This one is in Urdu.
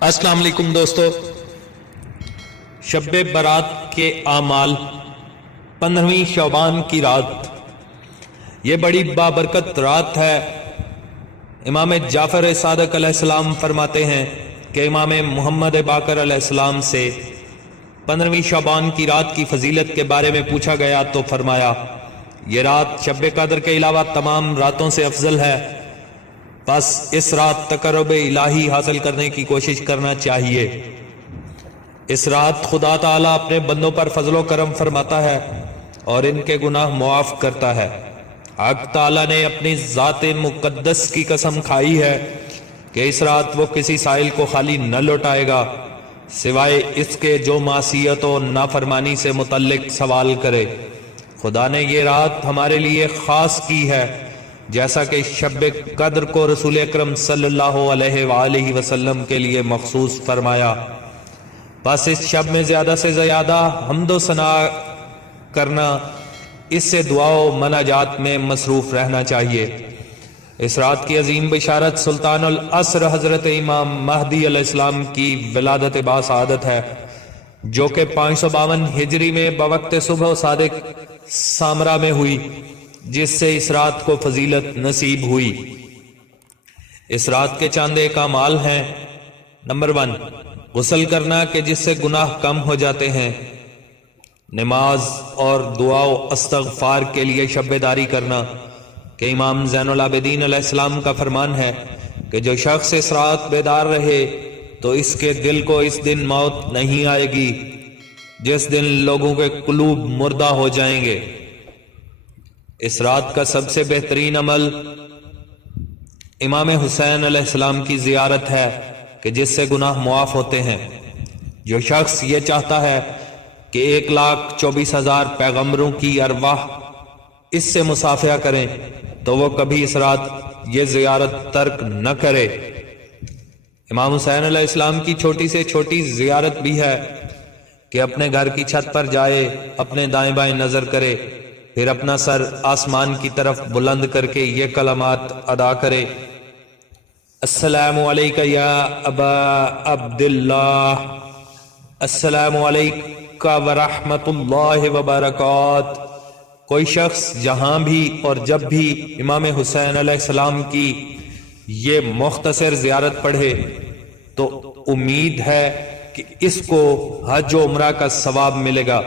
السلام علیکم دوستو، شب برات کے اعمال 15ویں شعبان کی رات، یہ بڑی بابرکت رات ہے۔ امام جعفر صادق علیہ السلام فرماتے ہیں کہ امام محمد باقر علیہ السلام سے 15ویں شعبان کی رات کی فضیلت کے بارے میں پوچھا گیا تو فرمایا، یہ رات شب قدر کے علاوہ تمام راتوں سے افضل ہے، بس اس رات تقرب الہی حاصل کرنے کی کوشش کرنا چاہیے۔ اس رات خدا تعالیٰ اپنے بندوں پر فضل و کرم فرماتا ہے اور ان کے گناہ معاف کرتا ہے۔ حق تعالیٰ نے اپنی ذات مقدس کی قسم کھائی ہے کہ اس رات وہ کسی سائل کو خالی نہ لوٹائے گا سوائے اس کے جو معصیت و نافرمانی سے متعلق سوال کرے۔ خدا نے یہ رات ہمارے لیے خاص کی ہے، جیسا کہ شب قدر کو رسول اکرم صلی اللہ علیہ وآلہ وسلم کے لیے مخصوص فرمایا۔ بس اس شب میں زیادہ سے زیادہ حمد و ثنا کرنا، اس سے دعا و مناجات میں مصروف رہنا چاہیے۔ اس رات کی عظیم بشارت سلطان العصر حضرت امام مہدی علیہ السلام کی ولادت باسعادت ہے، جو کہ 552 ہجری میں بوقت صبح صادق سامرا میں ہوئی، جس سے اس رات کو فضیلت نصیب ہوئی۔ اس رات کے چاند ایک اعمال ہیں۔ نمبر 1، غسل کرنا کہ جس سے گناہ کم ہو جاتے ہیں۔ نماز اور دعا و استغفار کے لیے شب داری کرنا کہ امام زین العابدین علیہ السلام کا فرمان ہے کہ جو شخص اس رات بیدار رہے تو اس کے دل کو اس دن موت نہیں آئے گی جس دن لوگوں کے قلوب مردہ ہو جائیں گے۔ اس رات کا سب سے بہترین عمل امام حسین علیہ السلام کی زیارت ہے کہ جس سے گناہ معاف ہوتے ہیں۔ جو شخص یہ چاہتا ہے کہ 1,24,000 پیغمبروں کی ارواح اس سے مصافحہ کریں تو وہ کبھی اس رات یہ زیارت ترک نہ کرے۔ امام حسین علیہ السلام کی چھوٹی سے چھوٹی زیارت بھی ہے کہ اپنے گھر کی چھت پر جائے، اپنے دائیں بائیں نظر کرے، پھر اپنا سر آسمان کی طرف بلند کر کے یہ کلمات ادا کرے، السلام علیکہ یا ابا عبداللہ، السلام علیکہ ورحمۃ اللہ وبرکاتہ۔ کوئی شخص جہاں بھی اور جب بھی امام حسین علیہ السلام کی یہ مختصر زیارت پڑھے تو امید ہے کہ اس کو حج و عمرہ کا ثواب ملے گا۔